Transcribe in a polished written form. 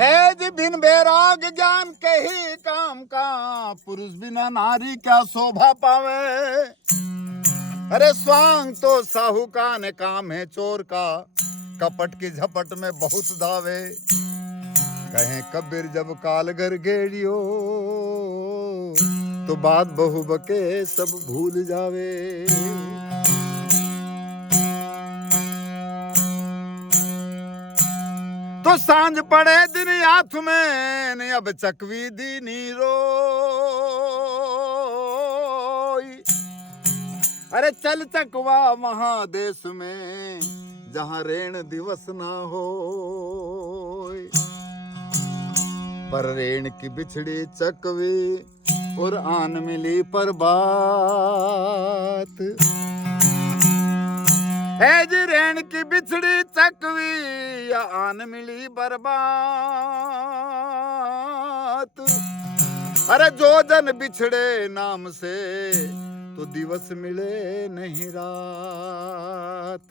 है जी बिन बैराग ज्ञान के ही काम का, पुरुष बिना नारी क्या शोभा पावे। अरे स्वांग तो साहूका ने काम है चोर का, कपट की झपट में बहुत दावे। कहें कबीर जब कालगर गेड़ियो, तो बात बहु बके सब भूल जावे। तो सांझ पड़े दिन हाथ में ने अब चकवी दी नीरो। अरे चल चकवा महादेश में, जहां रेण दिवस ना हो। पर रेण की बिछड़ी चकवी और आन मिली पर बात। है जी रेण की बिछड़ी चकवी या आन मिली बर्बाद। अरे जो जन बिछड़े नाम से, तो दिवस मिले नहीं रात।